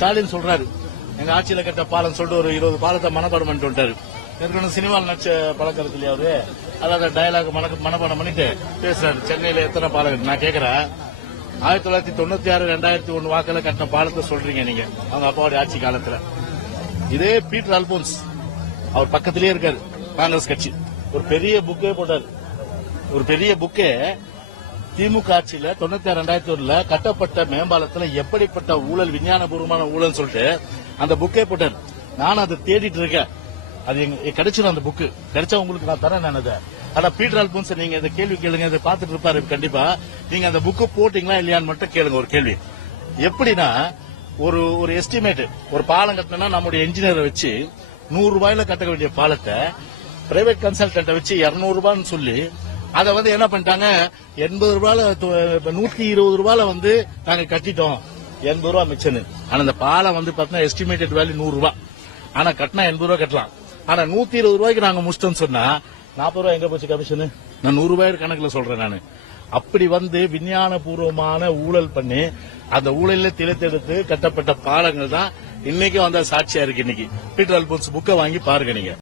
ஸ்டாலின் சொல்றாரு எங்க ஆட்சியில கட்ட பாலம் சொல்லிட்டு ஒரு 20 பாலத்தை மனப்பாடம் பண்ணிட்டு வந்துட்டாரு. ஏற்கனவே சினிமாவில் நடிச்ச பழக்கம் இருக்கு இல்லையா அவரு, அதாவது டயலாக் மனப்பாடம் பண்ணிட்டு பேசுறாரு. சென்னையில எத்தனை பாலம் நான் கேட்கிறேன், 1996 2001 வாக்கில் கட்டின பாலத்தை சொல்றீங்க நீங்க அவங்க அப்பாவுடைய ஆட்சி காலத்துல. இதே பீட்டர் அல்போன்ஸ் அவர் பக்கத்திலேயே இருக்காரு, காங்கிரஸ் கட்சி ஒரு பெரிய புக்கே போட்டாரு. ஒரு பெரிய புக்கே திமுக ஆட்சியில 96 2001 கட்டப்பட்ட மேம்பாலத்துல எப்படிப்பட்ட ஊழல், விஞ்ஞானபூர்வமான ஊழல் சொல்லிட்டு அந்த புக்கே போட்டாரு. நானும் அதை தேடிட்டு இருக்கேன். அது கிடைச்சிடும், அந்த புக்கு கிடைச்சா உங்களுக்கு நான் தரேன். நான் அதை ஆனா பீட்டர் அல்போன்ஸ் நீங்க இந்த கேள்வி கேளுங்க, இதை பார்த்துட்டு இருப்பாரு கண்டிப்பா. நீங்க அந்த புக்கு போட்டீங்களா இல்லையான்னு மட்டும் கேளுங்க. ஒரு கேள்வி எப்படின்னா, ஒரு எஸ்டிமேட், ஒரு பாலம் கட்டணும்னா நம்முடைய இன்ஜினியரை வச்சு 100 ரூபாயில கட்ட வேண்டிய பாலத்தை பிரைவேட் கன்சல்டன்ட் வச்சு 200 ரூபான்னு சொல்லி அதை என்ன பண்ணிட்டாங்க, 80 ரூபாயில 120 ரூபாயில நாங்க கட்டிட்டோம், 80 ரூபாய் மிச்சம். ஆனா இந்த பாலம் பாத்தீங்கன்னா எஸ்டிமேட்டட் வேல்யூ 100 ரூபாய். ஆனா கட்டினா 80 ரூபாய் கட்டலாம். ஆனா 120 ரூபாய்க்கு நாங்க முடிச்சிட்டோம்னு சொன்னா 40 ரூபாய் எங்க போச்சு கமிஷன்? நான் 100 ரூபாய் கணக்குல சொல்றேன். நான் அப்படி விஞ்ஞான பூர்வமான ஊழல் பண்ணி அந்த ஊழலில் திளைத்தெடுத்து கட்டப்பட்ட பாலங்கள் தான் இன்னைக்கு சாட்சியா இருக்கு. இன்னைக்கு பீட்டர் அல்போன்ஸ் புக்கை வாங்கி பாருங்க நீங்க.